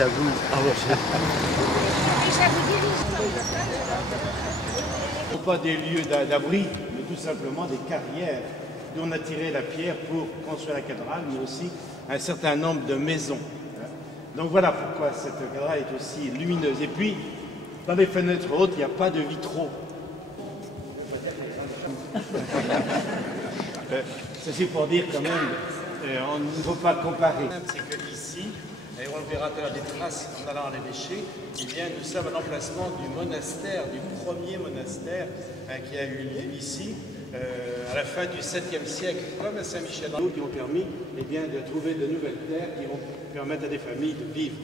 À vous. Pas des lieux d'abri, mais tout simplement des carrières d'où on a tiré la pierre pour construire la cathédrale, mais aussi un certain nombre de maisons. Donc voilà pourquoi cette cathédrale est aussi lumineuse. Et puis, dans les fenêtres hautes, il n'y a pas de vitraux. Ceci pour dire quand même, on ne faut pas comparer. C'est que ici, et on le verra tout à l'heure des traces en allant à l'évêché, eh bien, nous sommes à l'emplacement du monastère, du premier monastère qui a eu lieu ici à la fin du 7e siècle, comme à Saint-Michel, qui ont permis eh bien, de trouver de nouvelles terres qui vont permettre à des familles de vivre.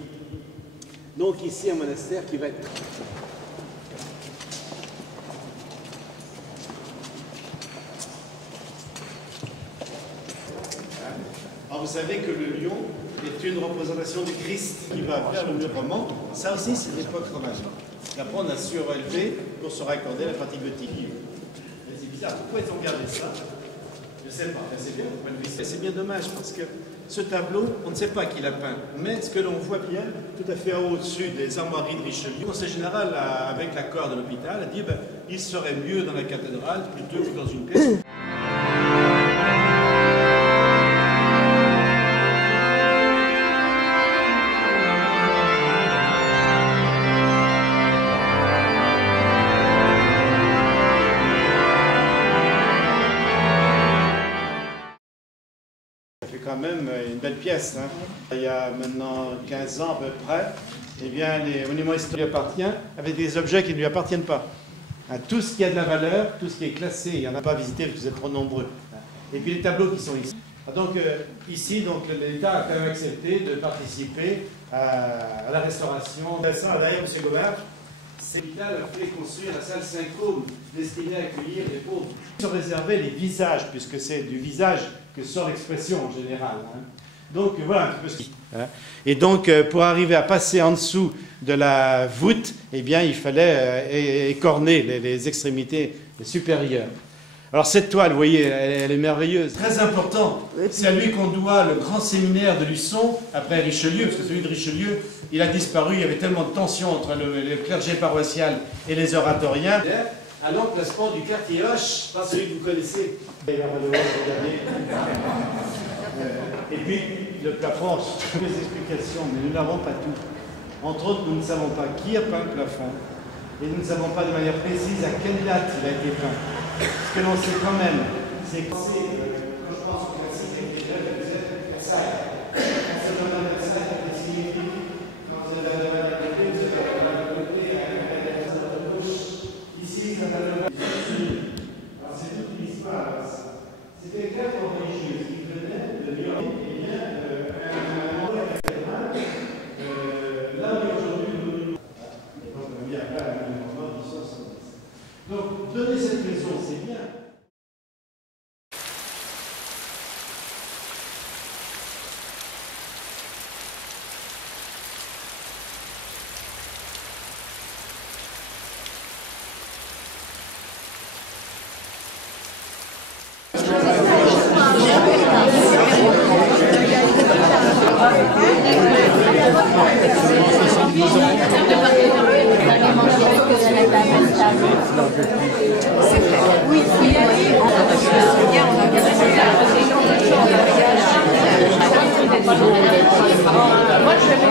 Donc ici, un monastère qui va être... Alors vous savez que le lion est une représentation du Christ qui va vers le mur roman. Ça aussi, c'est l'époque romaine. Après, on a surélevé pour se raccorder à la partie gothique. C'est bizarre, pourquoi ils ont gardé ça? Je ne sais pas, mais c'est bien. C'est bien dommage parce que ce tableau, on ne sait pas qui l'a peint. Mais ce que l'on voit bien, tout à fait au-dessus des armoiries de Richelieu, le conseil général, avec l'accord de l'hôpital, a dit ben, il serait mieux dans la cathédrale plutôt que dans une pièce. Quand même une belle pièce. Hein. Il y a maintenant 15 ans à peu près, eh bien, les monuments historiques lui appartiennent avec des objets qui ne lui appartiennent pas. Hein, tout ce qui a de la valeur, tout ce qui est classé, il n'y en a pas à visiter parce que vous êtes trop nombreux. Hein. Et puis les tableaux qui sont ici. Donc ici, l'État a quand même accepté de participer à la restauration. Ça, d'ailleurs, M. Gobert, l'hôpital a fait construire la salle Saint-Côme, destinée à accueillir les pauvres. Ils ont réservé les visages, puisque c'est du visage que sort l'expression en général. Hein. Donc voilà un peu ce qui... Hein. Et donc pour arriver à passer en dessous de la voûte, eh bien il fallait écorner les extrémités supérieures. Alors cette toile, vous voyez, elle est merveilleuse. Très important, c'est à lui qu'on doit le grand séminaire de Luçon, après Richelieu, parce que celui de Richelieu, il a disparu, il y avait tellement de tension entre le clergé paroissial et les oratoriens. À l'emplacement du quartier Hoche, pas celui que vous connaissez. Et puis, le plafond, toutes les explications, mais nous n'avons pas tout. Entre autres, nous ne savons pas qui a peint le plafond, et nous ne savons pas de manière précise à quelle date il a été peint. Ce que l'on sait quand même, c'est que je pense que la cité est déjà de Versailles. Quand c'est dans Versailles, il signifie, quand vous avez la main de côté, vous avez la main de côté, à la gauche. Ici, vous avez la main de côté. Alors c'est toute une histoire. C'était quatre religieux qui venaient de Lyon, et bien, un endroit cathédrale, là où aujourd'hui le monument. Donc, il y a pas un monument qui sort. Donc, donner cette raison, c'est bien. Oui, il y a moi, je vais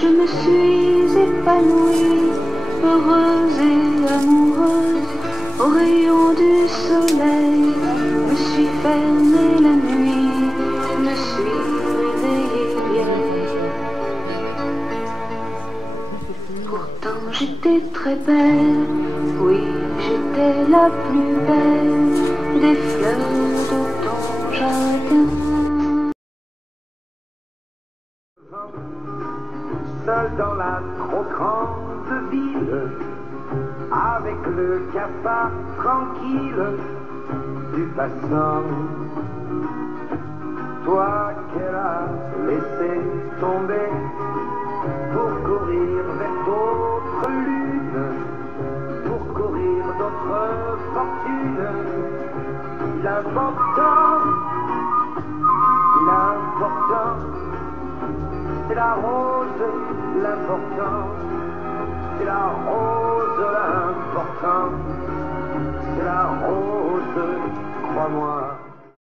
Je me suis épanouie, heureuse et amoureuse, Au rayon du soleil, me suis fermé la nuit, me suis réveillée vieille. Pourtant j'étais très belle, oui j'étais la plus belle des fleurs de ton jardin. Seul dans la trop grande ville, avec le cafard tranquille du passant. Toi qu'elle a laissé tomber pour courir vers d'autres lunes, pour courir d'autres fortunes. L'important, c'est la rose, l'important, c'est la rose, l'important, c'est la rose, crois-moi.